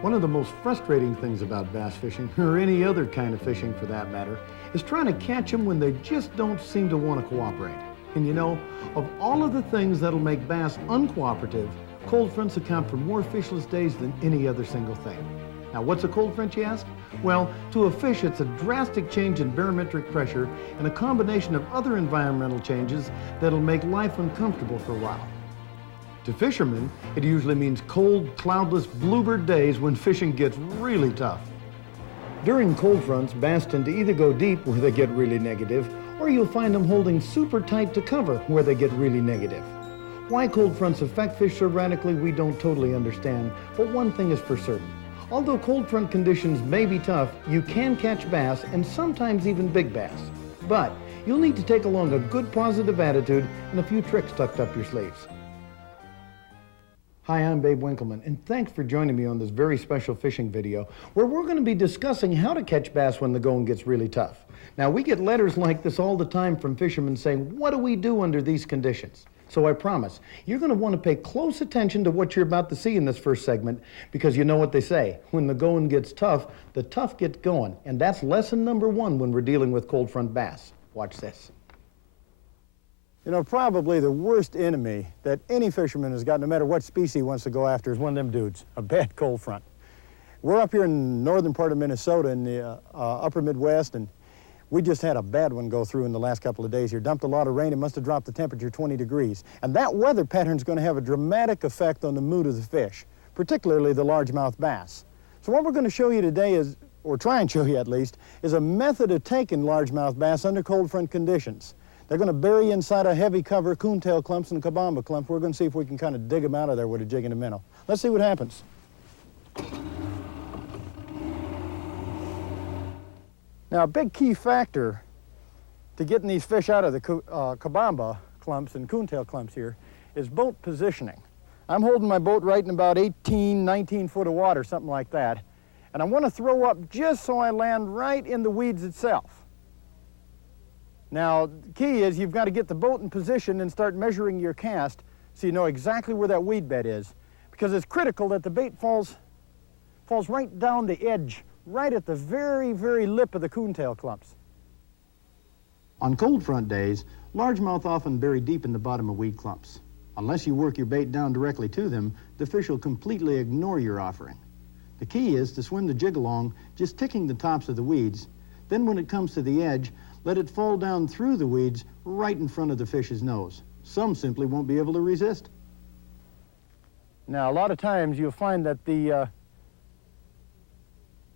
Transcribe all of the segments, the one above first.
One of the most frustrating things about bass fishing, or any other kind of fishing for that matter, is trying to catch them when they just don't seem to want to cooperate. And you know, of all of the things that'll make bass uncooperative, cold fronts account for more fishless days than any other single thing. Now, what's a cold front, you ask? Well, to a fish, it's a drastic change in barometric pressure and a combination of other environmental changes that'll make life uncomfortable for a while. To fishermen, it usually means cold, cloudless, bluebird days when fishing gets really tough. During cold fronts, bass tend to either go deep where they get really negative, or you'll find them holding super tight to cover where they get really negative. Why cold fronts affect fish so radically, we don't totally understand, but one thing is for certain. Although cold front conditions may be tough, you can catch bass and sometimes even big bass. But you'll need to take along a good positive attitude and a few tricks tucked up your sleeves. Hi, I'm Babe Winkleman, and thanks for joining me on this very special fishing video where we're going to be discussing how to catch bass when the going gets really tough. Now, we get letters like this all the time from fishermen saying, what do we do under these conditions? So I promise, you're going to want to pay close attention to what you're about to see in this first segment, because you know what they say, when the going gets tough, the tough get going, and that's lesson number one when we're dealing with cold front bass. Watch this. You know, probably the worst enemy that any fisherman has got, no matter what species he wants to go after, is one of them dudes, a bad cold front. We're up here in the northern part of Minnesota in the upper Midwest, and we just had a bad one go through in the last couple of days here. Dumped a lot of rain. It must have dropped the temperature 20 degrees. And that weather pattern is going to have a dramatic effect on the mood of the fish, particularly the largemouth bass. So what we're going to show you today is, or try and show you at least, is a method of taking largemouth bass under cold front conditions. They're going to bury inside a heavy cover coontail clumps and kabamba clump. We're going to see if we can kind of dig them out of there with a jig and a minnow. Let's see what happens. Now, a big key factor to getting these fish out of the kabamba clumps and coontail clumps here is boat positioning. I'm holding my boat right in about 18, 19 foot of water, something like that. And I want to throw up just so I land right in the weeds itself. Now, the key is you've got to get the boat in position and start measuring your cast so you know exactly where that weed bed is, because it's critical that the bait falls right down the edge, right at the very, very lip of the coontail clumps. On cold front days, largemouth often bury deep in the bottom of weed clumps. Unless you work your bait down directly to them, the fish will completely ignore your offering. The key is to swim the jig along, just ticking the tops of the weeds. Then when it comes to the edge, let it fall down through the weeds right in front of the fish's nose. Some simply won't be able to resist. Now, a lot of times you'll find that the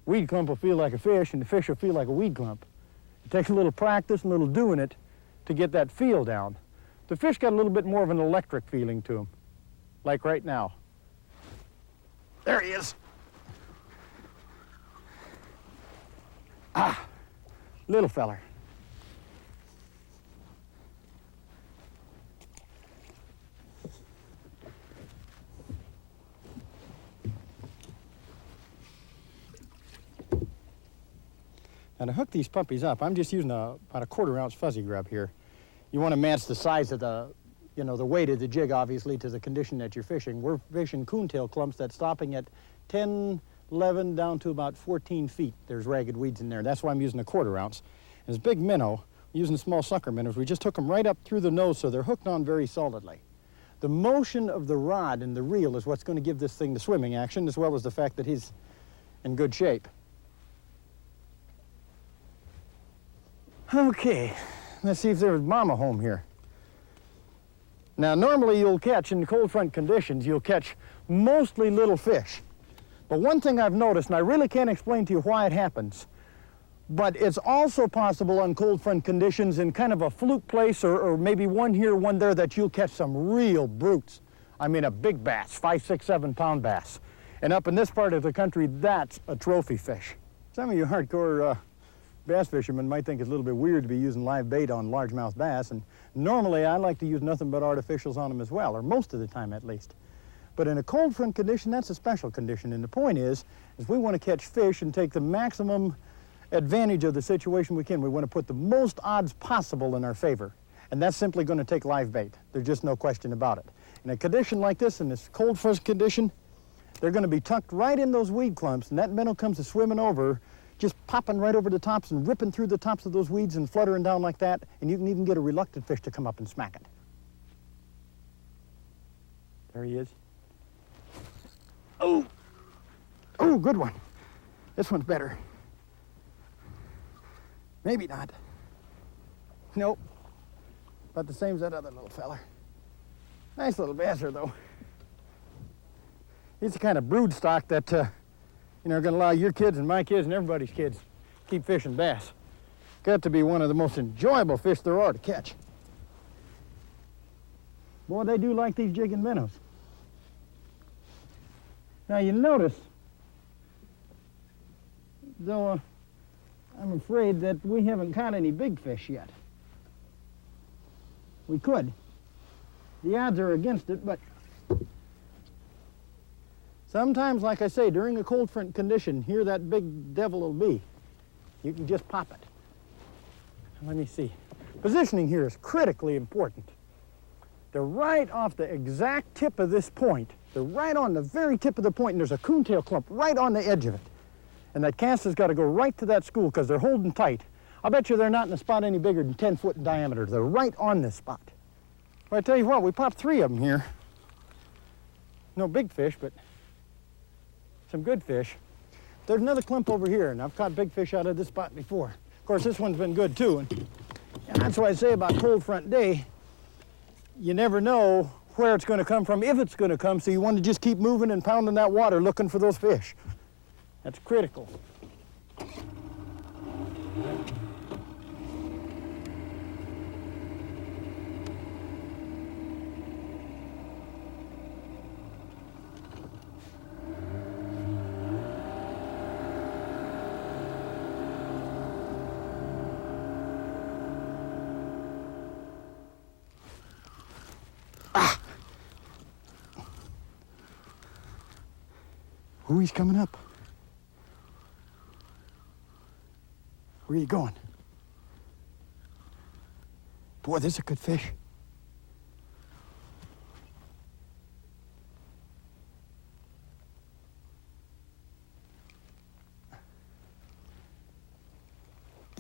weed clump will feel like a fish and the fish will feel like a weed clump. It takes a little practice and a little doing it to get that feel down. The fish got a little bit more of an electric feeling to him, like right now. There he is. Ah, little feller. Now, to hook these puppies up, I'm just using about a 1/4 ounce fuzzy grub here. You want to match the size of the weight of the jig, obviously, to the condition that you're fishing. We're fishing coontail clumps that's stopping at 10, 11, down to about 14 feet. There's ragged weeds in there. That's why I'm using a 1/4 ounce. And this big minnow, using small sucker minnows, we just hook them right up through the nose so they're hooked on very solidly. The motion of the rod and the reel is what's going to give this thing the swimming action, as well as the fact that he's in good shape. Okay, let's see if there's mama home here. Now, normally you'll catch, in cold front conditions, you'll catch mostly little fish. But one thing I've noticed, and I really can't explain to you why it happens, but it's also possible on cold front conditions in kind of a fluke place, or maybe one here, one there, that you'll catch some real brutes. I mean, a big bass, 5, 6, 7 pound bass. And up in this part of the country, that's a trophy fish. Some of you hardcore bass fishermen might think it's a little bit weird to be using live bait on largemouth bass, and normally I like to use nothing but artificials on them as well, or most of the time at least. But in a cold front condition, that's a special condition. And the point is we want to catch fish and take the maximum advantage of the situation we can. We want to put the most odds possible in our favor. And that's simply going to take live bait. There's just no question about it. In a condition like this, in this cold front condition, they're going to be tucked right in those weed clumps, and that minnow comes swimming over, just popping right over the tops and ripping through the tops of those weeds and fluttering down like that, and you can even get a reluctant fish to come up and smack it. There he is. Oh! Oh, good one. This one's better. Maybe not. Nope. About the same as that other little feller. Nice little basser, though. He's the kind of brood stock that, are going to allow your kids and my kids and everybody's kids keep fishing bass. Got to be one of the most enjoyable fish there are to catch. Boy, they do like these jigging minnows. Now, you notice, though I'm afraid that we haven't caught any big fish yet. We could. The odds are against it, but sometimes, like I say, during a cold front condition, here that big devil will be. You can just pop it. Let me see. Positioning here is critically important. They're right off the exact tip of this point. They're right on the very tip of the point, and there's a coontail clump right on the edge of it. And that cast has got to go right to that school because they're holding tight. I'll bet you they're not in a spot any bigger than 10 foot in diameter. They're right on this spot. Well, I tell you what, we popped 3 of them here. No big fish, but some good fish. There's another clump over here, and I've caught big fish out of this spot before. Of course, this one's been good too, and that's what I say about cold front day. You never know where it's going to come from, if it's going to come, so you want to just keep moving and pounding that water looking for those fish. That's critical. Ooh, he's coming up. Where are you going? Boy, this is a good fish.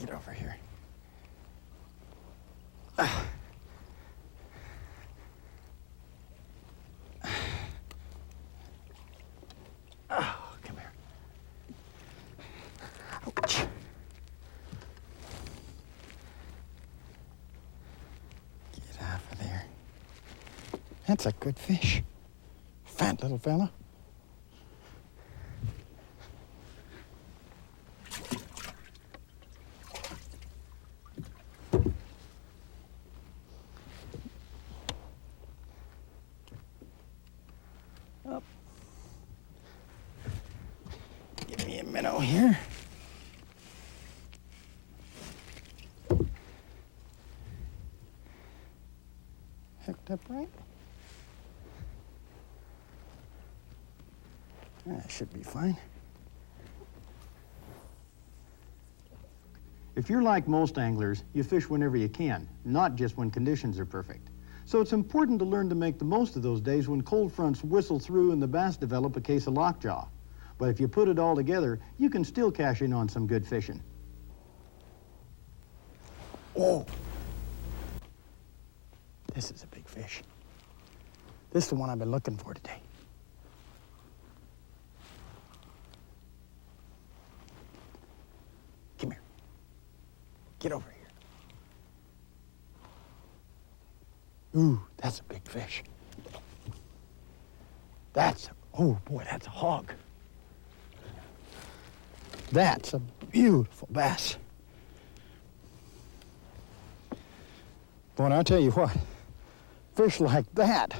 Get over here. That's a good fish. Fat little fella. Up. Give me a minnow here. Hooked up right. That should be fine. If you're like most anglers, you fish whenever you can, not just when conditions are perfect. So it's important to learn to make the most of those days when cold fronts whistle through and the bass develop a case of lockjaw. But if you put it all together, you can still cash in on some good fishing. Oh! This is a big fish. This is the one I've been looking for today. Come here. Get over here. Ooh, that's a big fish. Oh boy, that's a hog. That's a beautiful bass. Boy, and I'll tell you what, fish like that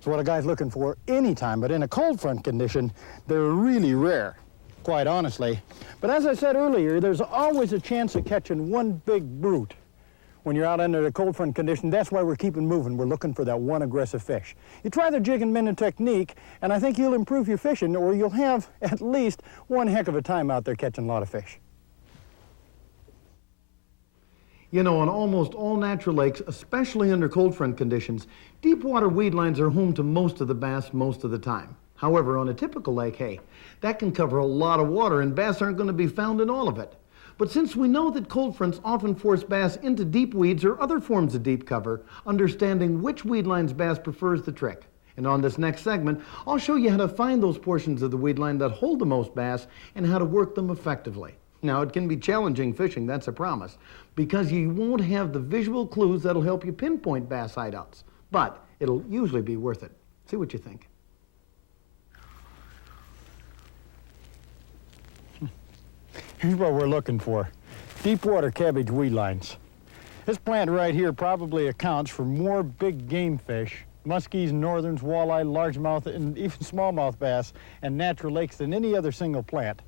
is what a guy's looking for anytime, but in a cold front condition, they're really rare, quite honestly. But as I said earlier, there's always a chance of catching one big brute. when you're out under the cold front condition. That's why we're keeping moving. We're looking for that one aggressive fish. You try the jig and minnow technique, and I think you'll improve your fishing, or you'll have at least one heck of a time out there catching a lot of fish. You know, on almost all natural lakes, especially under cold front conditions, deep water weed lines are home to most of the bass most of the time. However, on a typical lake, hey, that can cover a lot of water and bass aren't going to be found in all of it. But since we know that cold fronts often force bass into deep weeds or other forms of deep cover, understanding which weed lines bass prefers the trick. And on this next segment, I'll show you how to find those portions of the weed line that hold the most bass and how to work them effectively. Now, it can be challenging fishing, that's a promise, because you won't have the visual clues that'll help you pinpoint bass hideouts. But it'll usually be worth it. See what you think. Here's what we're looking for. Deep water cabbage weed lines. This plant right here probably accounts for more big game fish, muskies, northerns, walleye, largemouth, and even smallmouth bass and natural lakes than any other single plant.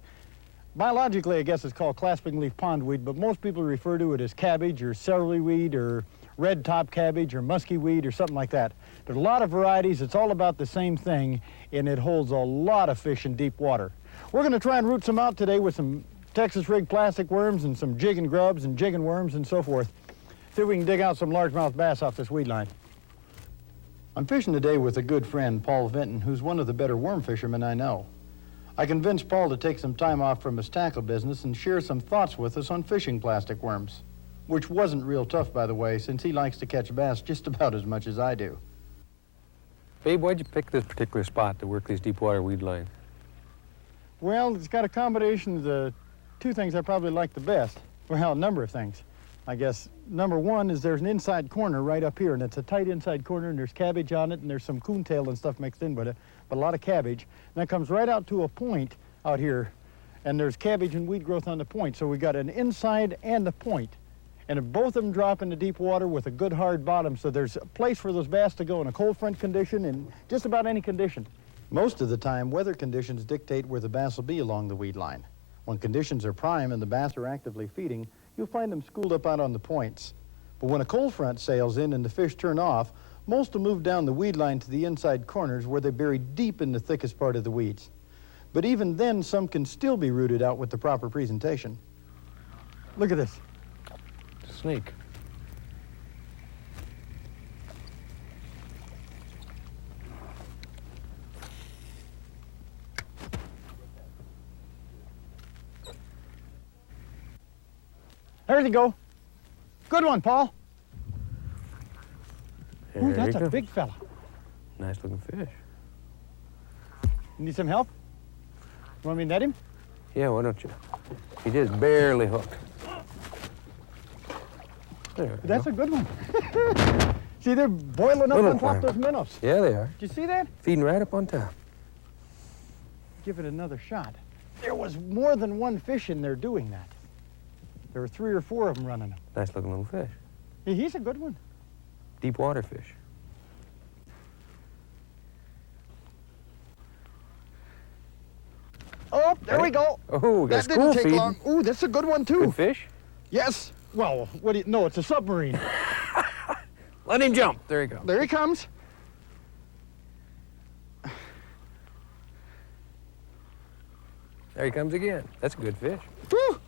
Biologically, I guess it's called clasping leaf pondweed, but most people refer to it as cabbage or celery weed or red top cabbage or musky weed or something like that. There's a lot of varieties. It's all about the same thing, and it holds a lot of fish in deep water. We're going to try and root some out today with some Texas rig plastic worms and some jigging grubs and jigging worms and so forth. See if we can dig out some largemouth bass off this weed line. I'm fishing today with a good friend, Paul Vinton, who's one of the better worm fishermen I know. I convinced Paul to take some time off from his tackle business and share some thoughts with us on fishing plastic worms, which wasn't real tough, by the way, since he likes to catch bass just about as much as I do. Babe, why'd you pick this particular spot to work these deep water weed lines? Well, it's got a combination of the two things I probably like the best. Well, a number of things. I guess number one is there's an inside corner right up here, and it's a tight inside corner, and there's cabbage on it, and there's some coontail and stuff mixed in with it, but a lot of cabbage. And that comes right out to a point out here, and there's cabbage and weed growth on the point. So we got an inside and a point. And if both of them drop into deep water with a good hard bottom, so there's a place for those bass to go in a cold front condition and just about any condition. Most of the time, weather conditions dictate where the bass will be along the weed line. When conditions are prime and the bass are actively feeding, you'll find them schooled up out on the points. But when a cold front sails in and the fish turn off, most will move down the weed line to the inside corners where they bury deep in the thickest part of the weeds. But even then, some can still be rooted out with the proper presentation. Look at this. Snake. There you go. Good one, Paul. Ooh, There that's you a go. big fella. Nice looking fish. Need some help? You want me to net him? Yeah, why don't you? He just barely hooked. There we That's go. a good one. See, they're boiling up Little on top of climber. those minnows. Yeah, they are. Did you see that? Feeding right up on top. Give it another shot. There was more than one fish in there doing that. There were 3 or 4 of them running them. Nice looking little fish. Yeah, he's a good one. Deep water fish. Oh, there we go. Oh, we got That school didn't take feeding. long. Ooh, that's a good one too. Good fish. Yes. Well, what do you? No, it's a submarine. Let him jump. There you go. There he comes. There he comes again. That's a good fish. Whew.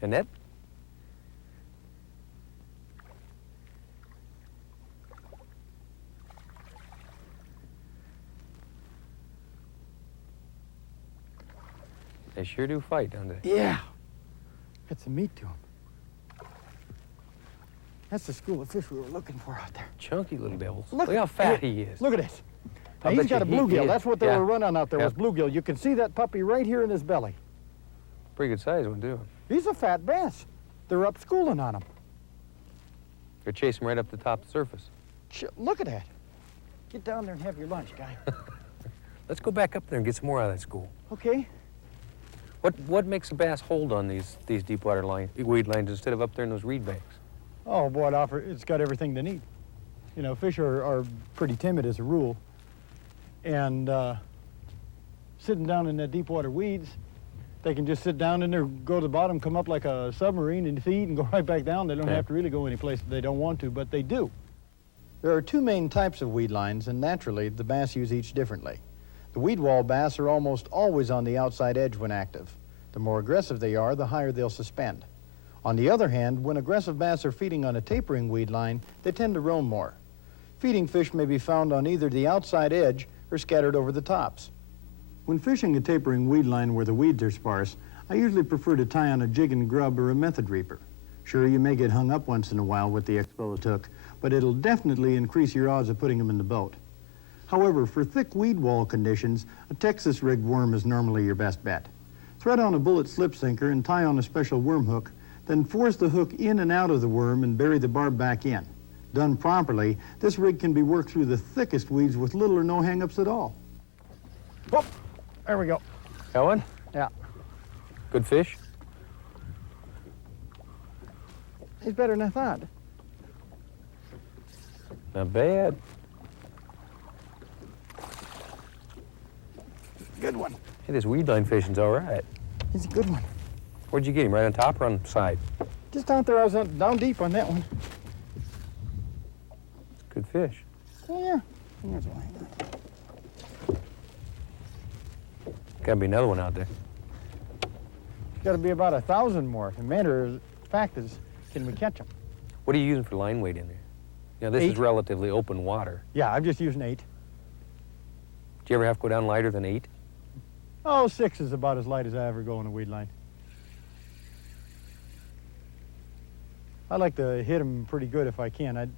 Annette? They sure do fight, don't they? Yeah. Got some meat to him. That's the school of fish we were looking for out there. Chunky little devils. Look Look how fat he is. Look at this. I Now, he's bet got a you he bluegill. is. That's what they Yeah. were running out there Yep. was bluegill. You can see that puppy right here in his belly. Pretty good size one, too. He's a fat bass. They're up schooling on him. They're chasing right up the top of the surface. Look at that. Get down there and have your lunch, guy. Let's go back up there and get some more out of that school. Okay. What makes a bass hold on these deep water weed lines instead of up there in those reed banks? Oh, boy, it's got everything they need. You know, fish are pretty timid as a rule. And sitting down in that deep water weeds, They can just sit down in there, go to the bottom, come up like a submarine and feed and go right back down. They don't have to really go any place they don't want to, but they do. There are two main types of weed lines, and naturally, the bass use each differently. The weed wall bass are almost always on the outside edge when active. The more aggressive they are, the higher they'll suspend. On the other hand, when aggressive bass are feeding on a tapering weed line, they tend to roam more. Feeding fish may be found on either the outside edge or scattered over the tops. When fishing a tapering weed line where the weeds are sparse, I usually prefer to tie on a jig and grub or a method reaper. Sure, you may get hung up once in a while with the exposed hook, but it'll definitely increase your odds of putting them in the boat. However, for thick weed wall conditions, a Texas rigged worm is normally your best bet. Thread on a bullet slip sinker and tie on a special worm hook, then force the hook in and out of the worm and bury the barb back in. Done properly, this rig can be worked through the thickest weeds with little or no hang-ups at all. Oh, there we go. Got one? Yeah. Good fish? He's better than I thought. Not bad. Good one. Hey, this weed line fishing's all right. He's a good one. Where'd you get him? Right on top or on the side? Just out there, I was down deep on that one. Good fish. Yeah. There's a line. Gotta be another one out there. Got to be about 1,000 more. The matter of fact is, can we catch them? What are you using for line weight in there? You know, this 8. is relatively open water. Yeah, I'm just using 8. Do you ever have to go down lighter than 8? Oh, 6 is about as light as I ever go on a weed line. I like to hit them pretty good if I can.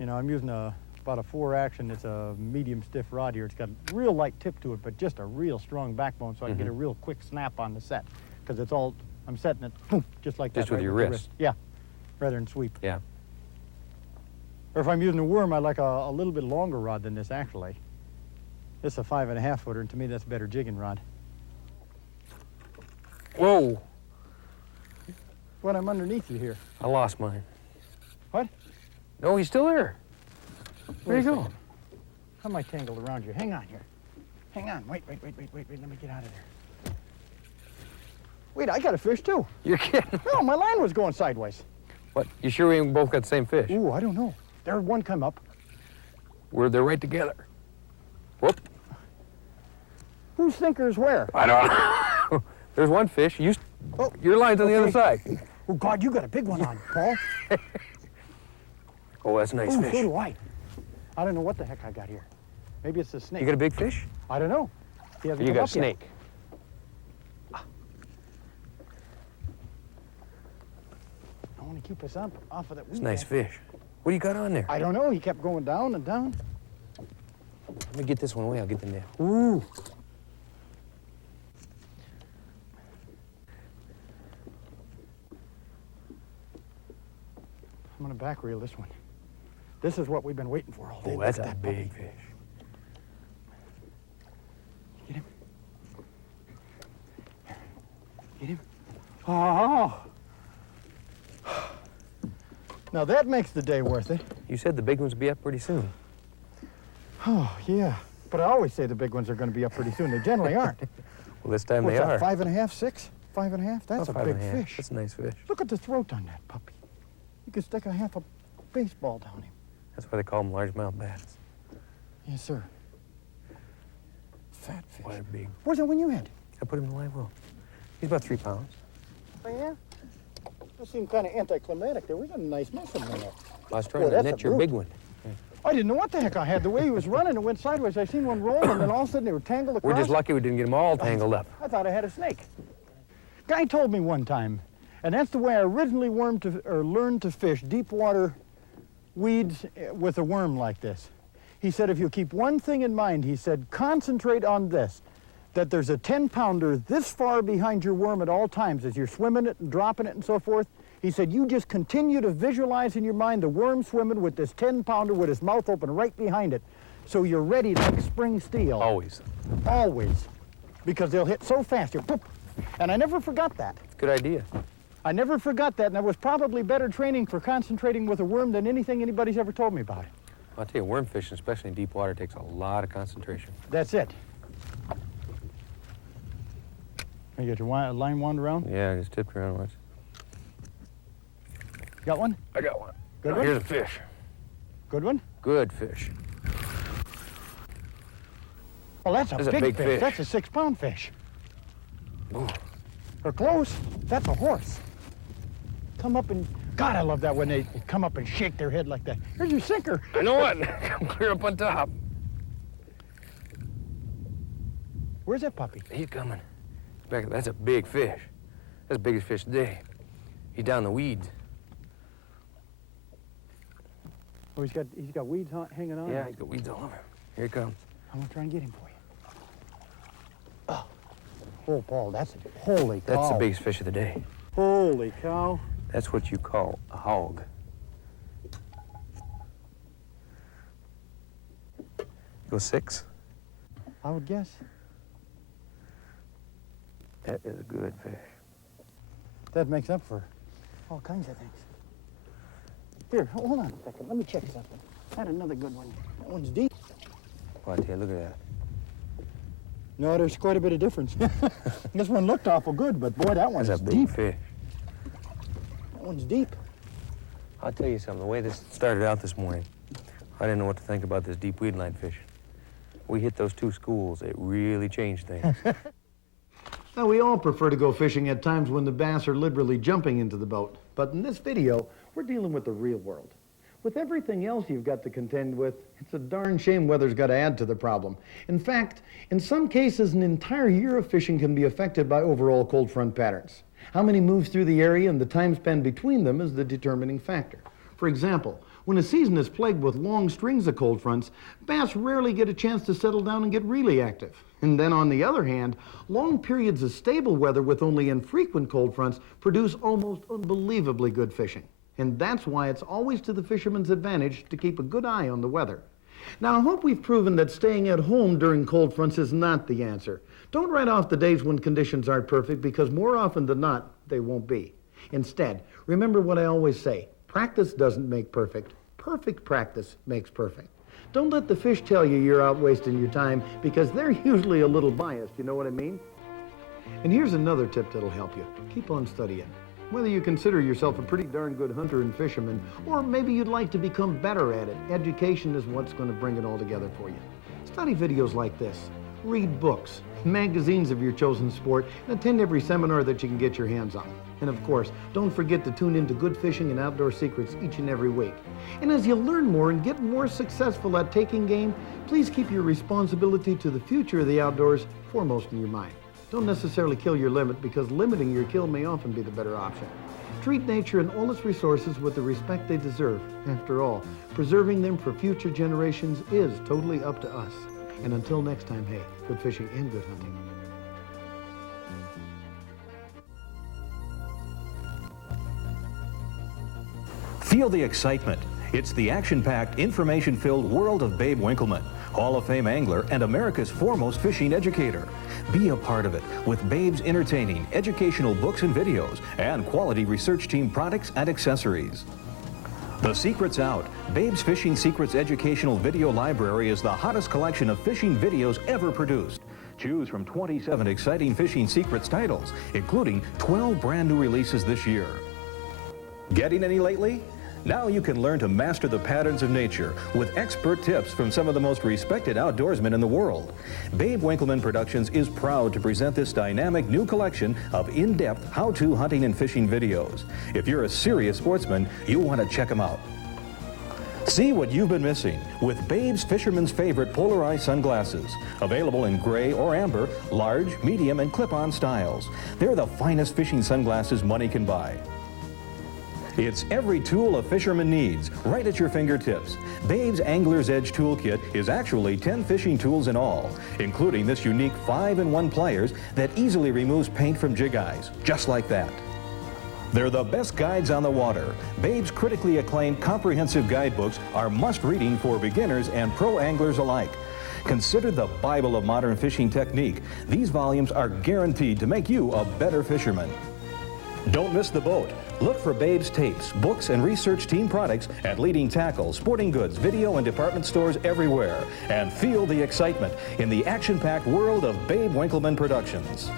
I'm using about a 4-action. It's a medium stiff rod here. It's got a real light tip to it, but just a real strong backbone, so I can get a real quick snap on the set. Because it's all, I'm setting it, boom, just like that. Just with right your the wrist? Yeah, rather than sweep. Yeah. Or if I'm using a worm, I like a little bit longer rod than this, actually. This is a 5.5 footer, and to me, that's a better jigging rod. Whoa! But I'm underneath you here. I lost mine. What? No, he's still there. Where'd he go? How am I tangled around you? Hang on here. Hang on. Wait. Let me get out of there. Wait, I got a fish too. You're kidding. No, my line was going sideways. What? You sure we ain't both got the same fish? Ooh, I don't know. There, one come up. They're right together. Whoop. Whose sinker is where? I don't know. There's one fish. Your line's on the other side. Oh, God, you got a big one on, Paul. Oh, that's a nice Ooh, fish. so do I. I don't know what the heck I got here. Maybe it's a snake. You got a big fish? I don't know. He hasn't You come got a up yet. snake. I want to keep us up off of that. It's a nice fish. What do you got on there? I don't know. He kept going down and down. Let me get this one away. I'll get the net. Ooh. I'm going to back reel this one. This is what we've been waiting for all day. Oh, that's Look a at that big puppy. fish. Get him. Get him. Oh. Now that makes the day worth it. You said the big ones would be up pretty soon. Oh, yeah. But I always say the big ones are going to be up pretty soon. They generally aren't. Well, this time What's they that, are. 5.5, 6? 5.5? That's About a big 5.5. fish. That's a nice fish. Look at the throat on that puppy. You could stick a half a baseball down him. That's why they call them largemouth bass. Yes, sir. Fat fish. What a big. Where's that one you had? I put him in the live well. He's about 3 pounds. Oh, yeah? That seemed kind of anticlimactic there. We got a nice muscle in there. I was trying Boy, to that's net a your brute. big one. I didn't know what the heck I had. The way he was running, it went sideways. I seen one roll, and then all of a sudden they were tangled across. We're just lucky we didn't get them all tangled up. I thought I had a snake. Guy told me one time, and that's the way I originally learned to fish deep water weeds with a worm like this. He said, if you keep one thing in mind, he said, concentrate on this, that there's a 10-pounder this far behind your worm at all times as you're swimming it and dropping it and so forth. He said, you just continue to visualize in your mind the worm swimming with this 10-pounder with his mouth open right behind it. So you're ready like spring steel. Always. Always. Because they'll hit so fast, you're poop. And I never forgot that. Good idea. I never forgot that, and that was probably better training for concentrating with a worm than anything anybody's ever told me about it. I'll tell you, worm fishing, especially in deep water, takes a lot of concentration. That's it. You get your line wound around? Yeah, I just tipped around once. Got one? I got one. Good Oh, one? here's a fish. Good one? Good fish. Well, that's That's a big big fish. That's a 6-pound fish. Ooh. Or close. That's a horse. Come up and... God, I love that when they come up and shake their head like that. Here's your sinker. I know it. Come clear up on top. Where's that puppy? He's coming. Back. That's a big fish. That's the biggest fish today. He's down the weeds. Oh, he's got weeds hanging on? Yeah, he's got weeds all over him. Here he comes. I'm gonna try and get him for you. Oh, oh, Paul, holy cow. That's the biggest fish of the day. Holy cow. That's what you call a hog. Go 6? I would guess. That is a good fish. That makes up for all kinds of things. Here, hold on a second. Let me check something. Had another good one. That one's deep. Oh, I tell you, look at that. No, there's quite a bit of difference. This one looked awful good, but boy, that one's That's a big deep. fish. That one's deep. I'll tell you something. The way this started out this morning, I didn't know what to think about this deep weed line fishing. We hit those 2 schools. It really changed things. Now, we all prefer to go fishing at times when the bass are literally jumping into the boat. But in this video, we're dealing with the real world. With everything else you've got to contend with, it's a darn shame weather's got to add to the problem. In fact, in some cases, an entire year of fishing can be affected by overall cold front patterns. How many moves through the area and the time spent between them is the determining factor. For example, when a season is plagued with long strings of cold fronts, bass rarely get a chance to settle down and get really active. And then on the other hand, long periods of stable weather with only infrequent cold fronts produce almost unbelievably good fishing. And that's why it's always to the fisherman's advantage to keep a good eye on the weather. Now, I hope we've proven that staying at home during cold fronts is not the answer. Don't write off the days when conditions aren't perfect, because more often than not, they won't be. Instead, remember what I always say, practice doesn't make perfect. Perfect practice makes perfect. Don't let the fish tell you you're out wasting your time, because they're usually a little biased, you know what I mean? And here's another tip that'll help you. Keep on studying. Whether you consider yourself a pretty darn good hunter and fisherman, or maybe you'd like to become better at it, education is what's going to bring it all together for you. Study videos like this. Read books, magazines of your chosen sport, and attend every seminar that you can get your hands on. And of course, don't forget to tune into Good Fishing and Outdoor Secrets each and every week. And as you learn more and get more successful at taking game, please keep your responsibility to the future of the outdoors foremost in your mind. Don't necessarily kill your limit, because limiting your kill may often be the better option. Treat nature and all its resources with the respect they deserve. After all, preserving them for future generations is totally up to us. And until next time, hey, good fishing and good hunting. Feel the excitement. It's the action-packed, information-filled world of Babe Winkleman, Hall of Fame angler and America's foremost fishing educator. Be a part of it with Babe's entertaining, educational books and videos and quality research team products and accessories. The secret's out. Babe's Fishing Secrets Educational Video Library is the hottest collection of fishing videos ever produced. Choose from 27 exciting fishing secrets titles, including 12 brand new releases this year. Getting any lately? Now you can learn to master the patterns of nature with expert tips from some of the most respected outdoorsmen in the world. Babe Winkleman Productions is proud to present this dynamic new collection of in-depth how-to hunting and fishing videos. If you're a serious sportsman, you'll want to check them out. See what you've been missing with Babe's Fisherman's Favorite polarized sunglasses. Available in gray or amber, large, medium, and clip-on styles. They're the finest fishing sunglasses money can buy. It's every tool a fisherman needs, right at your fingertips. Babe's Angler's Edge Toolkit is actually 10 fishing tools in all, including this unique 5-in-1 pliers that easily removes paint from jig eyes, just like that. They're the best guides on the water. Babe's critically acclaimed comprehensive guidebooks are must-reading for beginners and pro anglers alike. Considered the Bible of modern fishing technique, these volumes are guaranteed to make you a better fisherman. Don't miss the boat. Look for Babe's tapes, books, and research team products at leading tackle, sporting goods, video, and department stores everywhere. And feel the excitement in the action-packed world of Babe Winkleman Productions.